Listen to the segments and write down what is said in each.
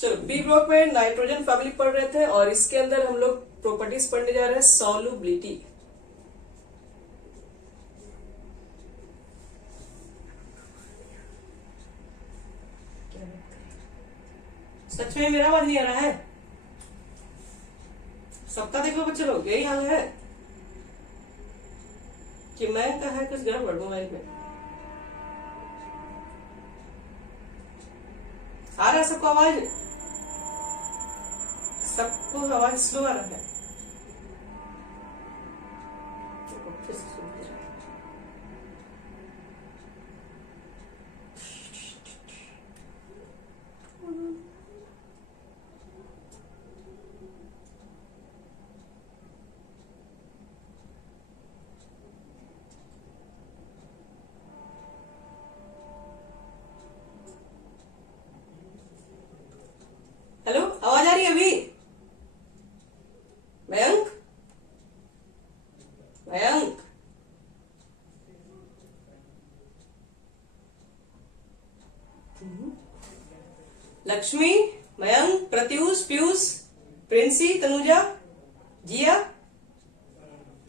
चलो B block में nitrogen family पढ़ रहे थे और इसके अंदर हम लोग प्रॉपर्टीज पढ़ने जा रहे हैं सॉल्युबिलिटी। सच में मेरा आवाज नहीं आ रहा है? सबका देखो बच्चे लोग यही हाल है कि मैं का है कुछ गड़बड़ मोबाइल में। आ रहा है सबको आवाज? सबको आवाज स्लो आ रहा है? हेलो, आवाज आ रही है अभी? मयंक, मयंक, लक्ष्मी, मयंक, प्रत्यूष, पीयूष, प्रिंसी, तनुजा, जिया,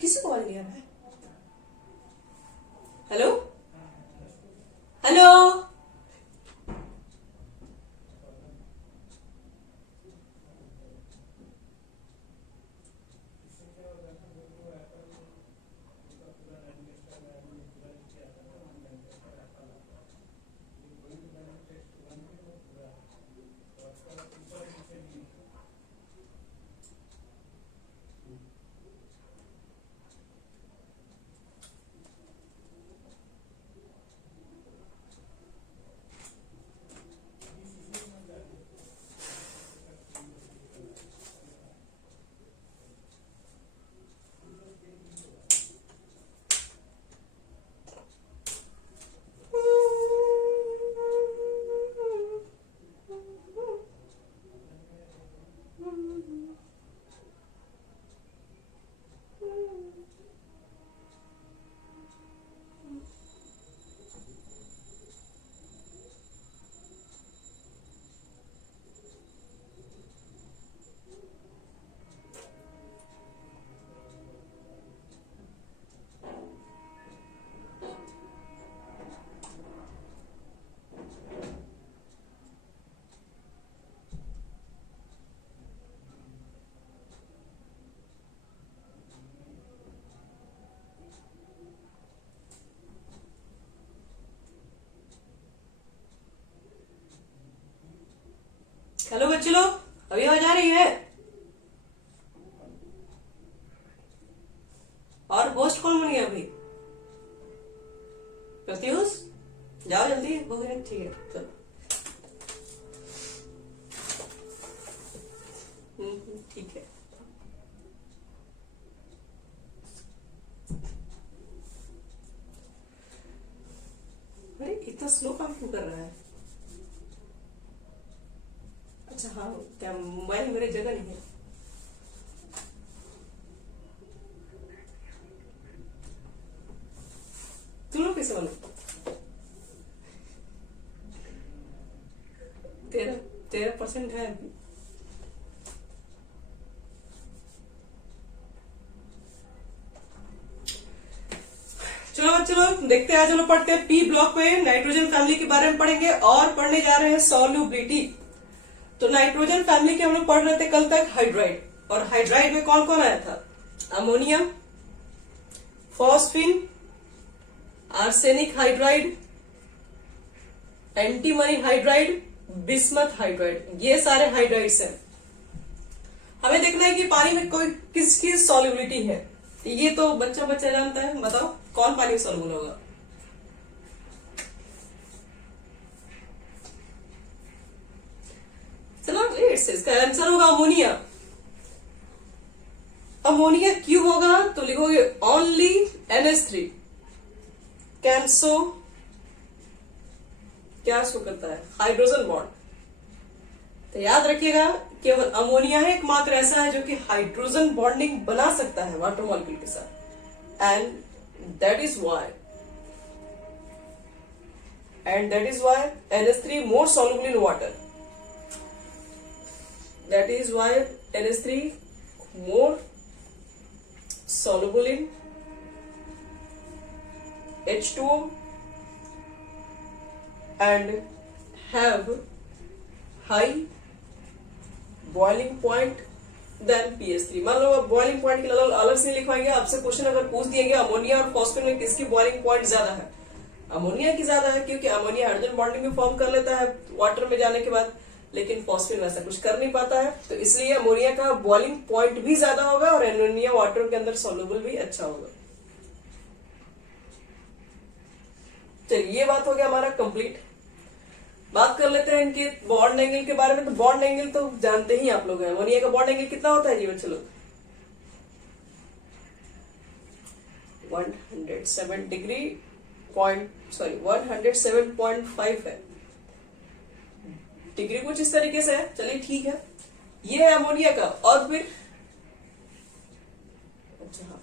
किसी को आवाज नहीं आ रहा है? हेलो हेलो, हेलो बच्चे लोग, अभी आवाज आ रही है? और होस्ट कौन बन गया अभी? प्रत्यूष, जाओ जल्दी हो गया। ठीक है चलो। ठीक है। अरे इतना स्लो काम क्यों कर रहा है? अच्छा हाँ, क्या मोबाइल मेरे जगह नहीं है? तुम लोग कैसे मालूम? 13% है अभी। चलो बच्चे लोग देखते हैं, चलो पढ़ते हैं। पी ब्लॉक में नाइट्रोजन फैमिली के बारे में पढ़ेंगे और पढ़ने जा रहे हैं सॉल्युबिलिटी। तो नाइट्रोजन फैमिली के हम लोग पढ़ रहे थे कल तक हाइड्राइड, और हाइड्राइड में कौन कौन आया था? Ammonium, phosphine, arsenic hydride, antimony hydride, bismuth hydride, ये सारे हाइड्राइड्स हैं। हमें देखना है कि पानी में कोई किसकी सॉल्युबिलिटी है। ये तो बच्चा बच्चा जानता है, बताओ कौन पानी में सॉल्युबल होगा? चलो इसका आंसर होगा अमोनिया। अमोनिया क्यों होगा? तो लिखोगे ओनली NH3 कैन शो, क्या शो करता है? Hydrogen bond. तो याद रखिएगा, केवल अमोनिया है एकमात्र ऐसा है जो कि हाइड्रोजन बॉन्डिंग बना सकता है वाटर मॉलिक्यूल के साथ। And that is why NH3 more soluble in water। that is why NH3 more soluble in H2O and have high boiling point then pH3। मान लो आप बॉइलिंग पॉइंट के लिए अलग से लिखवाएंगे, आपसे क्वेश्चन अगर पूछ दिएंगे अमोनिया और फॉस्फेट में किसकी बॉइलिंग पॉइंट ज्यादा है, अमोनिया की ज्यादा है, क्योंकि अमोनिया हाइड्रोजन बॉन्डिंग में फॉर्म कर लेता है वाटर में जाने के बाद, लेकिन फॉस्फेट वैसा कुछ कर नहीं पाता है, तो इसलिए अमोनिया का बॉइलिंग पॉइंट भी ज्यादा होगा और अमोनिया वाटर के अंदर सोल्यूबल भी अच्छा होगा। चलिए ये बात हो गया हमारा कंप्लीट। बात कर लेते हैं इनके बॉन्ड एंगल के बारे में। तो बॉन्ड एंगल तो जानते ही आप लोग हैं, अमोनिया का बॉन्ड एंगल कितना होता है जी बच्चे लोग? 107 डिग्री 107.5 है, डिग्री कुछ इस तरीके से है। चलिए ठीक है, ये है अमोनिया का। और फिर अच्छा हाँ,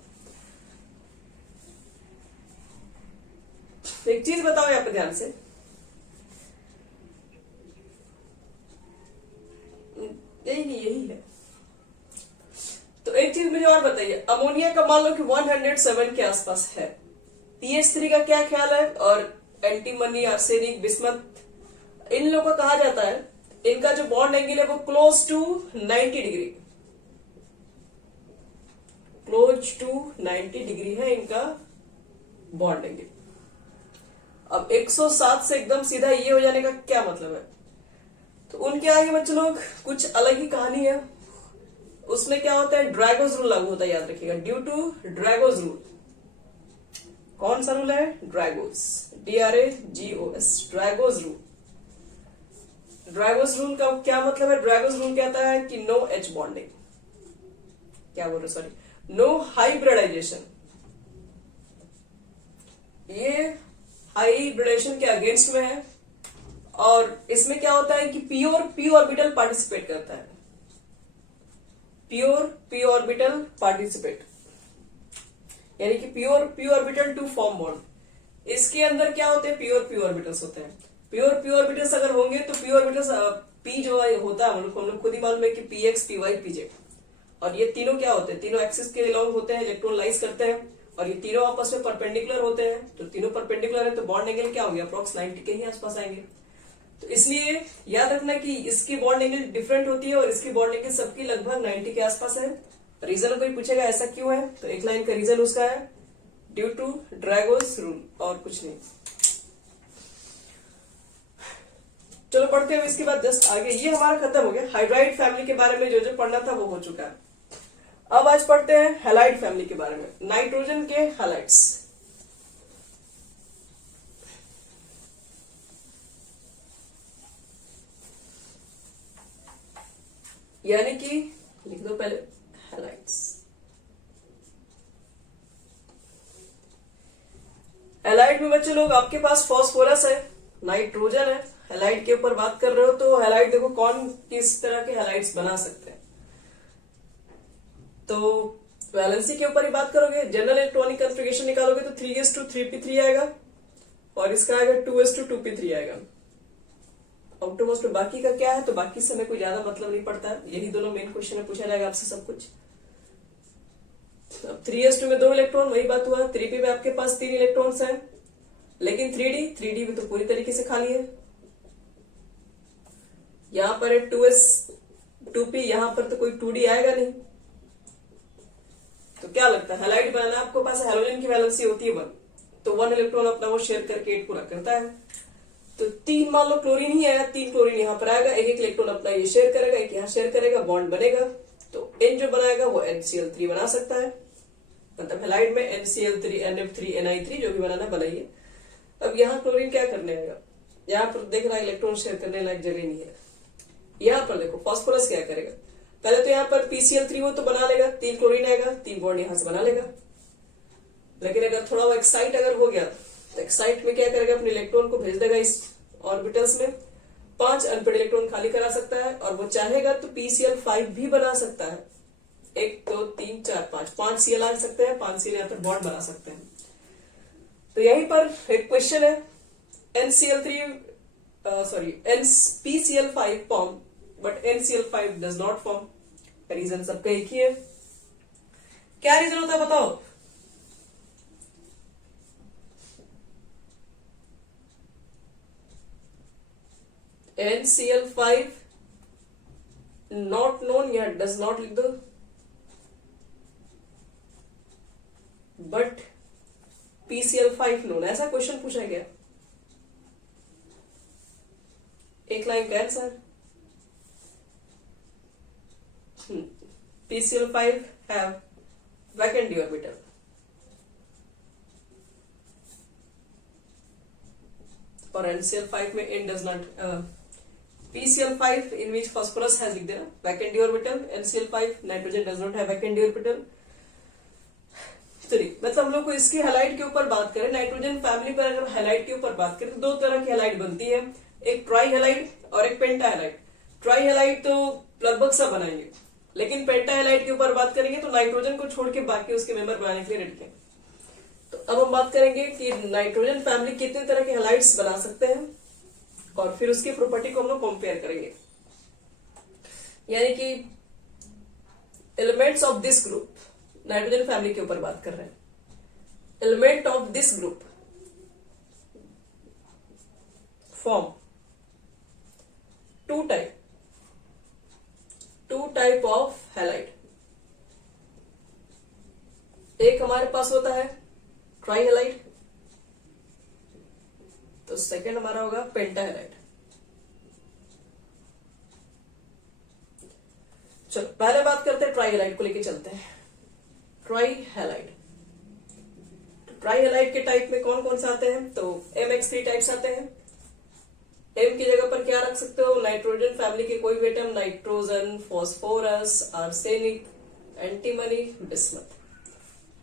एक चीज बताओ यहाँ पे ध्यान से, यही है। तो एक चीज मुझे और बताइए, अमोनिया का मान लो कि 107 के आसपास है, pH3 का क्या ख्याल है? और एंटीमनी, आर्सेनिक, बिस्मथ, इन लोगों को कहा जाता है, इनका जो बॉन्ड एंगल है वो close to 90 degree, close to 90 degree है इनका बॉन्ड एंगल। अब 107 से एकदम सीधा ये हो जाने का क्या मतलब है? तो उनके आगे बच्चे लोग कुछ अलग ही कहानी है। उसमें क्या होता है, ड्रैगोस रूल लागू होता है, याद रखिएगा, ड्यू टू ड्रैगोस रूल। कौन सा रूल है? ड्रैगोस, DRAGOS, ड्रैगोस रूल। ड्रैगोस रूल का क्या मतलब है? ड्रैगोस रूल कहता है कि नो H बॉन्डिंग, क्या बोल रहे, सॉरी, नो हाइब्रिडाइजेशन। ये हाइब्रिडेशन के अगेंस्ट में है, और इसमें क्या होता है कि p ऑर्बिटल पार्टिसिपेट करता है, p ऑर्बिटल पार्टिसिपेट, यानी कि p orbital to form bond. इसके अंदर क्या होते हैं? p ऑर्बिटल्स होते हैं। p ऑर्बिटल्स अगर होंगे तो p ऑर्बिटल्स, p जो होता है हम लोग खुद ही मालूम है कि px, py, pz, और ये तीनों क्या होते हैं? तीनों एक्सिस के अलोंग होते हैं, इलेक्ट्रॉन लाइज करते हैं, और ये तीनों आपस में परपेंडिकुलर होते हैं। तो तीनों परपेंडिकुलर है तो बॉन्ड एंगल क्या हो गया? अप्रॉक्स 90 के ही आसपास आएंगे। तो इसलिए याद रखना कि इसकी बॉन्ड एंगल डिफरेंट होती है और इसकी बॉन्ड एंगल सबकी लगभग 90 के आसपास है। रीजन कोई पूछेगा ऐसा क्यों है, तो एक लाइन का रीजन उसका है ड्यू टू ड्रैगोस रूल, और कुछ नहीं। चलो पढ़ते हैं इसके बाद जस्ट आगे। ये हमारा खत्म हो गया, हाइड्राइड फैमिली के बारे में जो पढ़ना था वो हो चुका है। अब आज पढ़ते हैं हैलाइड फैमिली के बारे में, नाइट्रोजन के हैलाइड्स। यानी कि लिख दो पहले हैलाइड्स। हैलाइड में बच्चे लोग आपके पास फास्फोरस है, नाइट्रोजन है, हैलाइड के ऊपर बात कर रहे हो तो हैलाइड देखो कौन किस तरह के हैलाइड्स बना सकते हैं। तो वैलेंसी के ऊपर ही बात करोगे, जनरल इलेक्ट्रॉनिक कॉन्फ़िगरेशन निकालोगे तो 3s2 3p3 आएगा, और इसका आएगा 2s2 2p3 आएगा। ऑक्टोमोस्ट में बाकी का क्या है, तो बाकी से हमें कोई ज्यादा मतलब नहीं पड़ता है, यही दोनों मेन क्वेश्चन में पूछा जाएगा आपसे सब कुछ। अब 3s2 में 2 इलेक्ट्रॉन, वही बात हुआ। 3p में आपके पास 3 इलेक्ट्रॉन्स हैं, लेकिन 3d में तो पूरी तरीके से खाली है। यहां पर है 2s2p, यहां पर तो कोई 2d आएगा नहीं। तो क्या लगता है, हैलाइड बनाना आपको पास हैलोजन की वैलेंसी होती है 1, तो 1 इलेक्ट्रॉन अपना वो शेयर करके 8 पूरा करता है। तो 3 मान लो क्लोरीन ही आया, 3 क्लोरीन यहां पर आएगा, एक इलेक्ट्रॉन अपना ये शेयर करेगा, एक यहां शेयर करेगा, बॉन्ड बनेगा। तो N जो बनाएगा वो NCl3 बना सकता है, मतलब हैलाइड में NCl3, NF3, Ni3 जो भी बनाना बनाइए। अब यहाँ क्लोरीन क्या करने आएगा, यहाँ पर देख रहा है इलेक्ट्रॉन शेयर करने लायक जगह नहीं है। यहाँ पर देखो फास्फोरस क्या करेगा, पहले तो यहाँ पर PCl3 वो तो बना लेगा, 3 क्लोरीन आएगा, 3 बॉन्ड यहां से बना लेगा। लेकिन अगर थोड़ा वो एक्साइट अगर हो गया तो एक्साइट में क्या करेगा, अपने इलेक्ट्रॉन को भेज देगा इस ऑर्बिटल्स में, 5 अनपेड इलेक्ट्रॉन खाली करा सकता है, और वो चाहेगा तो PCl5 भी बना सकता है। 1 2 3 4 5 Cl आ सकते हैं, 5 Cl यहाँ पर बॉन्ड बना सकते हैं। तो यहीं पर एक क्वेश्चन है, PCl5 form but NCl5 does not form. Reason सबका एक ही है। क्या रीजन होता है बताओ? NCl5 नॉट नोन या डज नॉट लिख दो, बट PCl5 नोन। ऐसा क्वेश्चन पूछा गया, एक लाइन का answer. PCl5 have vacant d orbital. और NCl5 में n does not PCl5 in which phosphorus has लिख देना vacant d orbital, NCl5 nitrogen does not have vacant d orbital। चलिए, मतलब हम लोग को इसके हैलाइड के ऊपर बात करें, नाइट्रोजन फैमिली पर अगर हैलाइड के ऊपर बात करें तो दो तरह की हैलाइड बनती है, एक ट्राई हैलाइड और एक पेंटा हैलाइड। ट्राई हैलाइड तो लगभग सब बनाएंगे, लेकिन पेंटा हैलाइड के ऊपर बात करेंगे तो नाइट्रोजन को छोड़ के बाकी उसके मेंबर बनाने के लिए रेडी है। तो अब हम बात करेंगे कि नाइट्रोजन फैमिली कितने तरह के हैलाइड्स बना सकते हैं और फिर उसकी प्रॉपर्टी को हम लोग कंपेयर करेंगे। यानी कि elements of this group, nitrogen family के ऊपर बात कर रहे हैं। Element of this group form two type of halide. एक हमारे पास होता है ट्राई हैलाइड, तो सेकंड हमारा होगा पेंटा हैलाइड। चलो पहले बात करते हैं ट्राई हैलाइड को लेके चलते हैं। ट्राई हैलाइड, ट्राई हैलाइड के टाइप में कौन कौन से आते हैं? तो MX3 टाइप्स आते हैं। M की जगह पर क्या रख सकते हो? नाइट्रोजन फैमिली के कोई भी atom, nitrogen, phosphorus, arsenic, antimony, bismuth.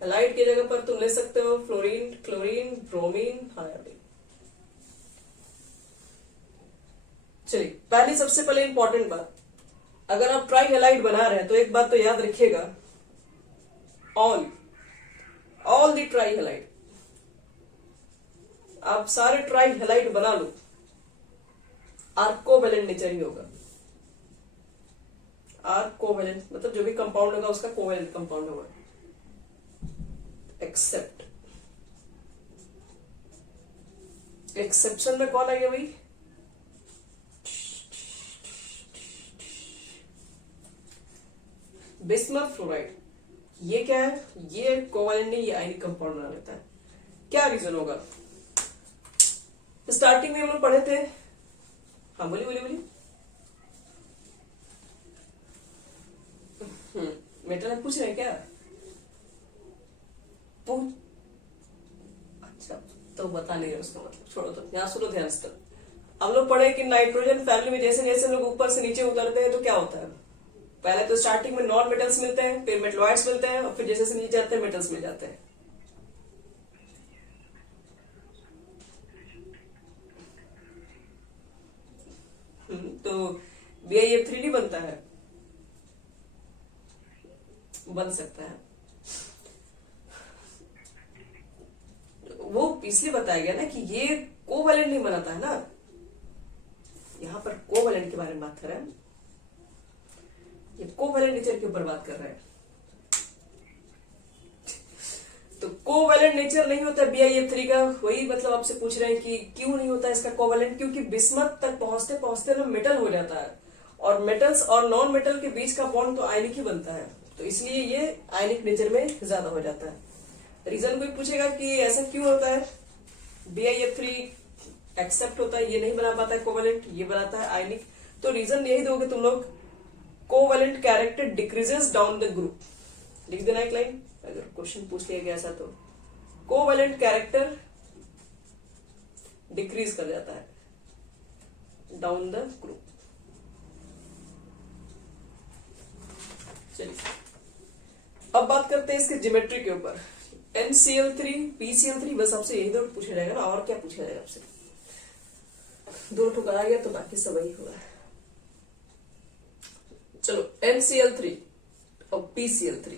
Halide की जगह पर तुम ले सकते हो फ्लोरीन, क्लोरीन, ब्रोमीन, आयोडीन। चलिए, पहली सबसे पहले इंपॉर्टेंट बात, अगर आप ट्राई हैलाइड बना रहे हैं तो एक बात तो याद रखिएगा, ऑल दी ट्राई हैलाइड, आप सारे ट्राई हैलाइड बना लो, आर कोवेलेंट नेचर ही होगा। आर कोवेलेंट मतलब जो भी कंपाउंड होगा उसका कोवेलेंट कंपाउंड होगा, एक्सेप्ट। एक्सेप्शन में कौन आ गया भाई? Bismuth fluoride. ये क्या है? ये कोवेलेंट नहीं, ये आयनिक कंपाउंड बना लेता है। क्या रीजन होगा? स्टार्टिंग में हम लोग पढ़े थे, हाँ बोली बोली बोली। मेटल पूछ रहे हैं क्या? अच्छा, तो बता नहीं रहे उसका मतलब, छोड़ो। तो यहाँ सुनो ध्यान से। हम लोग पढ़े कि नाइट्रोजन फैमिली में जैसे जैसे लोग ऊपर से नीचे उतरते हैं तो क्या होता है? पहले तो स्टार्टिंग में नॉन मेटल्स मिलते हैं, फिर मेटलॉइड्स मिलते हैं, और फिर जैसे जैसे नीचे जाते हैं मेटल्स मिल जाते हैं। तो BiF3 नहीं बनता है? बन सकता है। वो इसलिए बताया गया ना कि ये कोवेलेंट नहीं बनाता है ना, यहां पर कोवेलेंट के बारे में बात कर रहे हैं, ये कोवेलेंट नेचर के ऊपर बात कर रहे हैं। तो कोवेलेंट नेचर नहीं होता BiF3 का, वही मतलब आपसे पूछ रहे हैं कि क्यों नहीं होता इसका कोवेलेंट? क्योंकि बिस्मथ तक पहुंचते पहुंचते ना मेटल हो जाता है, और मेटल्स और नॉन मेटल के बीच का बॉन्ड तो आयनिक ही बनता है, तो इसलिए ये आयनिक नेचर में ज्यादा हो जाता है। रीजन कोई पूछेगा कि ऐसा क्यों होता है? BiF3 एक्सेप्ट होता है, ये नहीं बना पाता है कोवेलेंट, ये बनाता है आयनिक। तो रीजन यही दोगे तुम लोग, covalent character decreases down the group. लिख देना एक लाइन, अगर क्वेश्चन पूछ लिया गया ऐसा तो, कोवेलेंट कैरेक्टर डिक्रीज कर जाता है डाउन द ग्रुप। चलिए अब बात करते हैं इसके ज्योमेट्री के ऊपर। NCl3, PCl3, बस आपसे यही दो पूछा जाएगा ना, और क्या पूछा जाएगा आपसे? दो ठुकरा गया तो बाकी सब वही हुआ। चलो NCl3 और PCl3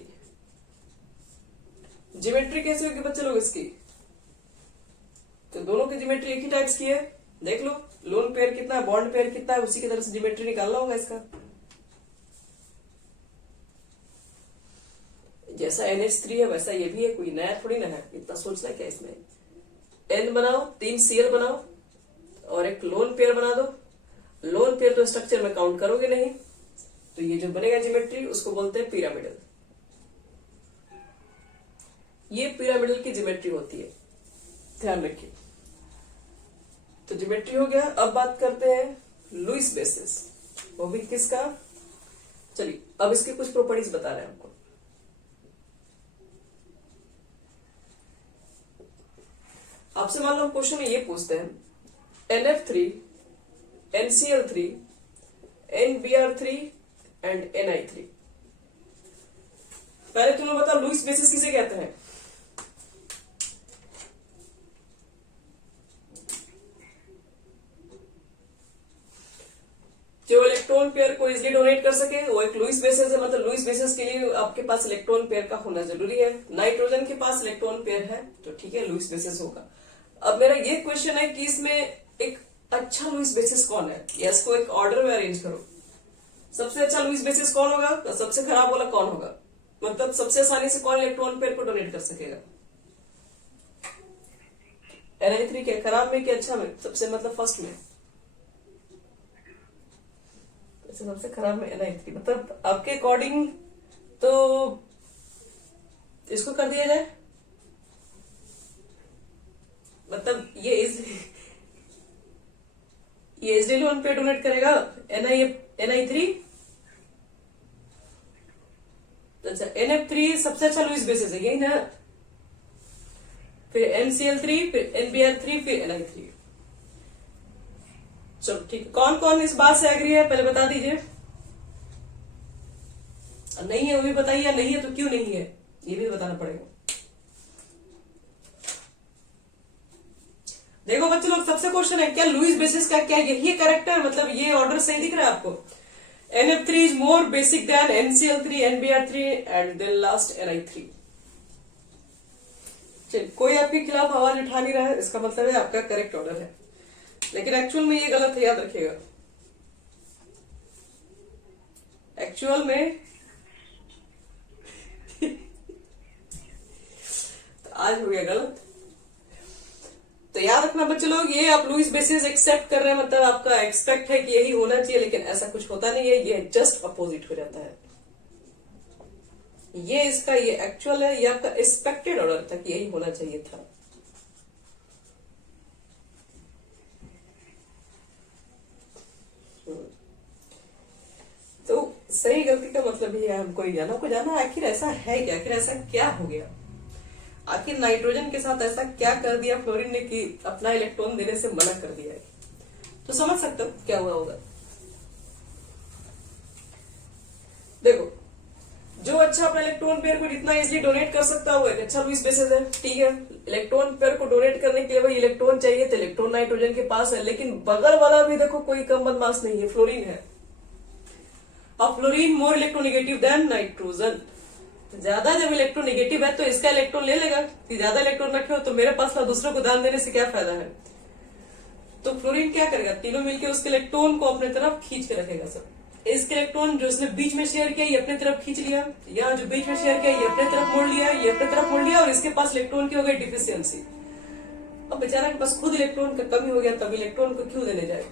ज्योमेट्री कैसे होगी बच्चे लोग इसकी? तो दोनों की ज्योमेट्री एक ही टाइप्स की है, देख लो लोन पेयर कितना है, बॉन्ड पेयर कितना है, उसी की तरह से ज्योमेट्री निकालना होगा इसका। जैसा NH3 है वैसा ये भी है, कोई नया थोड़ी ना है, इतना सोचना क्या इसमें। N बनाओ, 3 Cl बनाओ और एक लोन पेयर बना दो। लोन पेयर तो स्ट्रक्चर में काउंट करोगे नहीं, तो ये जो बनेगा ज्योमेट्री उसको बोलते हैं पिरामिडल। ये पिरामिडल की ज्योमेट्री होती है, ध्यान रखिए। तो ज्योमेट्री हो गया। अब बात करते हैं लुईस बेसिस, वो भी किसका। चलिए अब इसकी कुछ प्रॉपर्टीज बता रहे हैं आपको। आपसे मान लो हम क्वेश्चन में ये पूछते हैं NF3, NCl3, NBr3 and NI3। पहले तुम्हें बताओ लुईस बेसिस किसे कहते हैं। जो इलेक्ट्रॉन पेयर को इजिली डोनेट कर सके वो एक लुईस बेसिस है। मतलब लुईस बेसिस के लिए आपके पास इलेक्ट्रॉन पेयर का होना जरूरी है। नाइट्रोजन के पास इलेक्ट्रॉन पेयर है तो ठीक है, लुईस बेसिस होगा। अब मेरा ये क्वेश्चन है कि इसमें एक अच्छा लुईस बेसिस कौन है, या इसको एक ऑर्डर में अरेंज करो। सबसे अच्छा लुईस बेसिस कौन होगा, सबसे खराब वाला कौन होगा, मतलब सबसे आसानी से कौन इलेक्ट्रॉन पेयर को डोनेट कर सकेगा। Ni3 के खराब में कि अच्छा में, सबसे मतलब फर्स्ट में, सबसे खराब में Ni3। मतलब आपके अकॉर्डिंग तो इसको कर दिया जाए, मतलब ये एचडी लोन पे डोनेट करेगा Ni3। अच्छा NF3 सबसे अच्छा लुईस बेसिस है, यही ना। फिर NCl3, फिर NBr3, फिर Ni3। चलो ठीक है, कौन कौन इस बात से एग्री है पहले बता दीजिए। नहीं है वो भी बताइए, नहीं है तो क्यों नहीं है ये भी बताना पड़ेगा। देखो बच्चे लोग, सबसे क्वेश्चन है क्या लुईस बेसिस का क्या यही करेक्टर, मतलब ये ऑर्डर सही दिख रहा है आपको। NF3 is more basic than NCl3, NBr3 and then last Ni3। चलिए, कोई आपके खिलाफ आवाज उठा नहीं रहा है, इसका मतलब है आपका करेक्ट ऑर्डर है, लेकिन एक्चुअल में ये गलत है, याद रखिएगा। एक्चुअल में तो आज हो गया गलत। तो याद रखना बच्चे लोग, ये आप लुईस बेसिस एक्सेप्ट कर रहे हैं, मतलब आपका एक्सपेक्ट है कि यही होना चाहिए, लेकिन ऐसा कुछ होता नहीं है, ये जस्ट अपोजिट हो जाता है। ये इसका ये एक्चुअल है, ये आपका एक्सपेक्टेड ऑर्डर था कि यही होना चाहिए था। तो सही गलती का मतलब ये है, हमको जाना आखिर ऐसा है क्या, आखिर ऐसा क्या हो गया, आखिर नाइट्रोजन के साथ ऐसा क्या कर दिया फ्लोरीन ने कि अपना इलेक्ट्रॉन देने से मना कर दिया है। तो समझ सकते हो क्या हुआ होगा। देखो, जो अच्छा अपना इलेक्ट्रॉन पेयर को जितना इजीली डोनेट कर सकता है वो एक अच्छा लुईस बेसिस है, ठीक है। इलेक्ट्रॉन पेयर को डोनेट करने के लिए भाई इलेक्ट्रॉन चाहिए, तो इलेक्ट्रॉन नाइट्रोजन के पास है, लेकिन बगल वाला भी देखो कोई कम बदमाश नहीं है, फ्लोरीन है। अब fluorine more electronegative than nitrogen, ज्यादा जब इलेक्ट्रोनेगेटिव है तो इसका इलेक्ट्रॉन ले लेगा कि ज्यादा इलेक्ट्रॉन रखे हो तो मेरे पास दूसरों को दान देने से क्या फायदा है। तो फ्लोरीन क्या करेगा, तीनों मिलकर उसके इलेक्ट्रॉन को अपने तरफ खींच के रखेगा। सब इसके इलेक्ट्रॉन जो उसने बीच में शेयर किया ये अपने तरफ खींच लिया, या जो बीच में शेयर किया ये अपने तरफ मोड़ लिया, ये अपने तरफ मोड़ लिया, और इसके पास इलेक्ट्रॉन की हो गई डिफिशियंसी। अब बेचारा के पास खुद इलेक्ट्रॉन का कमी हो गया, तब इलेक्ट्रॉन को क्यों देने जाए।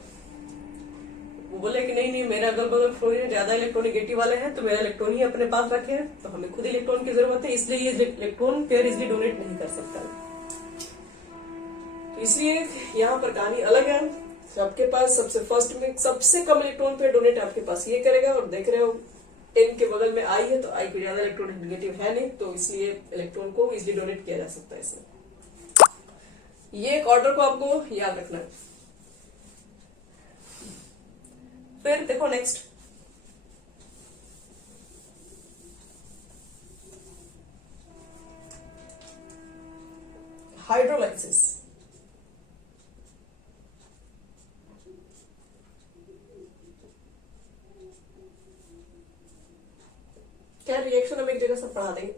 वो बोले कि नहीं मेरा अगल बगल फ्लोरीन ज्यादा इलेक्ट्रोनेगेटिव वाले हैं तो मेरा इलेक्ट्रॉन ही अपने पास रखे हैं, तो हमें खुद इलेक्ट्रॉन की जरूरत है, इसलिए ये इलेक्ट्रॉन पेयर इजिली डोनेट नहीं कर सकता। तो इसलिए यहाँ पर कहानी अलग है। आपके पास सबसे फर्स्ट में सबसे कम इलेक्ट्रॉन पेयर डोनेट आपके पास ये करेगा, और देख रहे हो N के बगल में I है तो I को ज्यादा इलेक्ट्रॉन नेगेटिव है नहीं, तो इसलिए इलेक्ट्रॉन को इजिली डोनेट किया जा सकता है इसमें। ये एक ऑर्डर को आपको याद रखना है। फिर देखो नेक्स्ट, हाइड्रोलाइसिस। क्या रिएक्शन हम एक जगह से पढ़ा देंगे।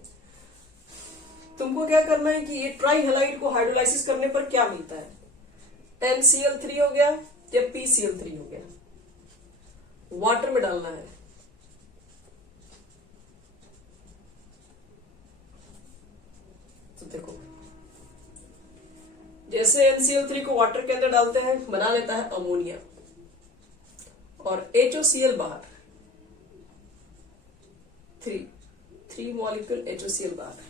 तुमको क्या करना है कि ये ट्राई हेलाइड को हाइड्रोलाइसिस करने पर क्या मिलता है। NCl3 हो गया या PCl3 हो गया, वाटर में डालना है। तो देखो जैसे NCl3 को वाटर के अंदर डालते हैं बना लेता है अमोनिया, और HOCl बाहर, 3 मॉलिक्यूल HOCl बाहर।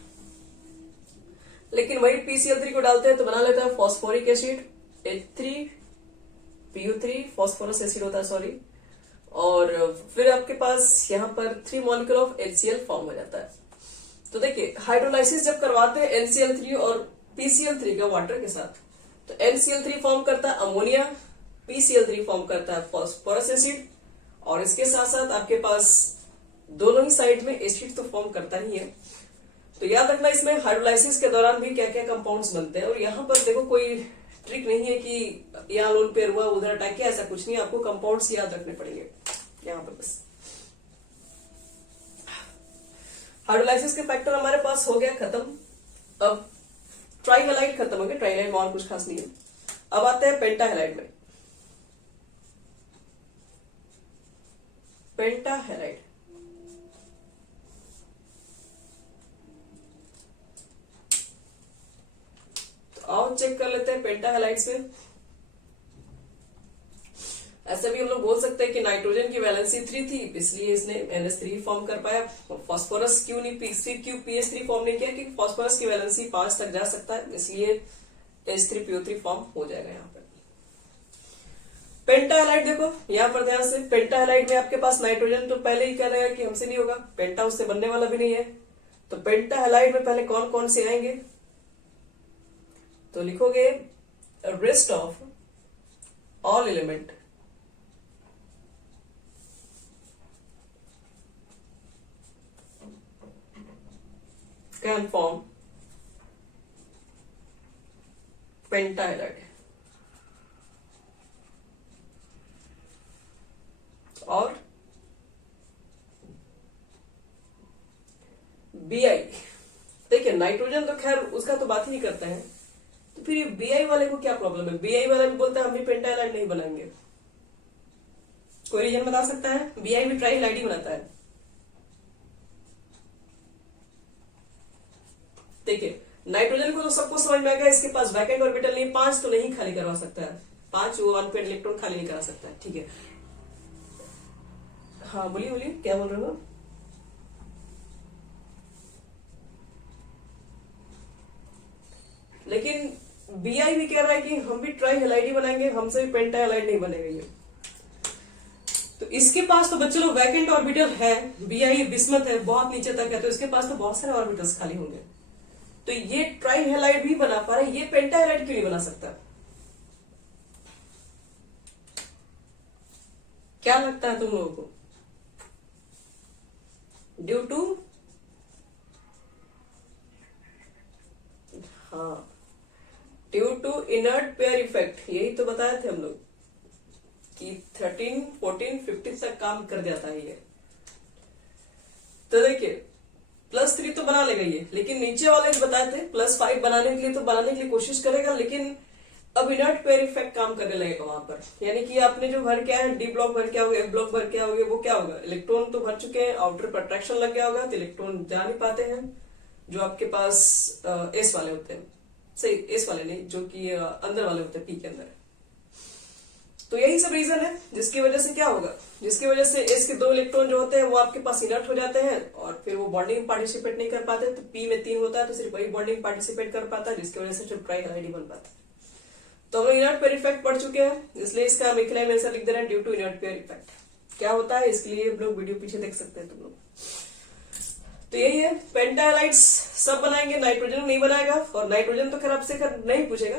लेकिन वही PCl3 को डालते हैं तो बना लेता है phosphoric acid, H3PO3, phosphorous acid होता है सॉरी, और फिर आपके पास यहाँ पर 3 मॉलिक्यूल ऑफ HCl फॉर्म हो जाता है। तो देखिए हाइड्रोलाइसिस जब करवाते हैं NCl3 और PCl3 का वाटर के साथ, तो NCl3 फॉर्म करता है अमोनिया, PCl3 फॉर्म करता है फॉस्फोरस एसिड, और इसके साथ साथ आपके पास दोनों ही साइड में एसिड तो फॉर्म करता ही है। तो याद रखना इसमें हाइड्रोलाइसिस के दौरान भी क्या क्या कंपाउंड्स बनते हैं। और यहाँ पर देखो कोई ट्रिक नहीं है कि यहाँ लोन पेयर हुआ उधर अटैक किया, ऐसा कुछ नहीं, आपको कंपाउंड्स याद रखने पड़ेंगे यहाँ पर बस। हाइड्रोलाइसिस के फैक्टर हमारे पास हो गया खत्म। अब ट्राइहेलाइड खत्म हो गया, ट्राइहेलाइड में और कुछ खास नहीं है। अब आते हैं पेंटाहेलाइड में। पेंटाहेलाइड तो आओ चेक कर लेते हैं पेंटाहेलाइड्स में। ऐसे भी हम लोग बोल सकते हैं कि नाइट्रोजन की वैलेंसी 3 थी, इसलिए इसने NH3 फॉर्म कर पाया। फॉस्फोरस क्यों नहीं क्यों PH3 फॉर्म नहीं किया, क्योंकि फॉस्फोरस की वैलेंसी 5 तक जा सकता है, इसलिए H3PO3 फॉर्म हो जाएगा यहाँ पर। पेंटाहेलाइड देखो यहाँ पर ध्यान से, पेंटाहेलाइड में आपके पास नाइट्रोजन तो पहले ही कह रहा है कि हमसे नहीं होगा, पेंटा उससे बनने वाला भी नहीं है। तो पेंटाहेलाइड में पहले कौन कौन से आएंगे, तो लिखोगे rest of all element can form pentahalide. और BI, देखिए नाइट्रोजन तो खैर उसका तो बात ही नहीं करते हैं, तो फिर ये BI वाले को क्या प्रॉब्लम है। BI वाला भी बोलता है हम भी पेंटाहेलाइड नहीं बनाएंगे, कोई रीजन बता सकता है। BI भी ट्राइहेलाइड ही बनाता है। देखिए नाइट्रोजन को तो सबको समझ में आएगा, इसके पास वैकेंट ऑर्बिटल नहीं, 5 तो नहीं खाली करवा सकता है, 5 वो अनपेड इलेक्ट्रॉन खाली नहीं करा सकता है, ठीक है। हाँ बोलिए बोलिए क्या बोल रहे हो। लेकिन BI भी कह रहा है कि हम भी ट्राइहेलाइड ही बनाएंगे, हमसे भी पेंटाहेलाइड नहीं बनेगा ये। तो इसके पास तो बच्चे लोग वैकेंट ऑर्बिटल है, BI बिस्मत है, बहुत नीचे तक है, तो इसके पास तो बहुत सारे ऑर्बिटल्स खाली होंगे। तो ये ट्राइहेलाइड भी बना पा रहा है, ये पेंटाहेलाइड क्यों नहीं बना सकता। क्या लगता है तुम लोगों को, ड्यू टू, हाँ due to inert pair effect, यही तो बताए थे हम लोग कि 13, 14, 15 तक काम कर जाता है ये। तो देखिए +3 तो बना लेगा ये, लेकिन नीचे वाले जो बताए थे +5 बनाने के लिए तो बनाने के लिए कोशिश करेगा, लेकिन अब इनर्ट पेयर इफेक्ट काम करने लगेगा वहां पर। यानी कि आपने जो भर क्या है, D ब्लॉक भर क्या हो गया, F ब्लॉक भर क्या हो गया, वो क्या होगा, इलेक्ट्रॉन तो भर चुके हैं, आउटर पर अट्रैक्शन लग गया होगा, तो इलेक्ट्रॉन जा नहीं पाते हैं, जो आपके पास S वाले होते हैं, सही S वाले नहीं, जो कि अंदर वाले होते हैं P के अंदर। तो यही सब रीजन है जिसकी वजह से क्या होगा, जिसकी वजह से S के 2 इलेक्ट्रॉन जो होते हैं वो आपके पास इनर्ट हो जाते हैं, और फिर वो बॉन्डिंग पार्टिसिपेट नहीं कर पाते। तो P में 3 होता है, तो सिर्फ वही बॉन्डिंग पार्टिसिपेट कर पाता है, जिसकी वजह से सिर्फ ट्राइहेलाइड बन पाता है। तो हम इनर्ट पेयर इफेक्ट पढ़ चुके हैं, इसलिए इसका हम एक लाइन में ऐसा लिख दे रहे हैं, due to inert pair effect. क्या होता है इसके लिए हम लोग वीडियो पीछे देख सकते हैं तुम लोग। तो यही है, पेंटाहेलाइड्स सब बनाएंगे, नाइट्रोजन नहीं बनाएगा, और नाइट्रोजन तो खैर आपसे नहीं पूछेगा।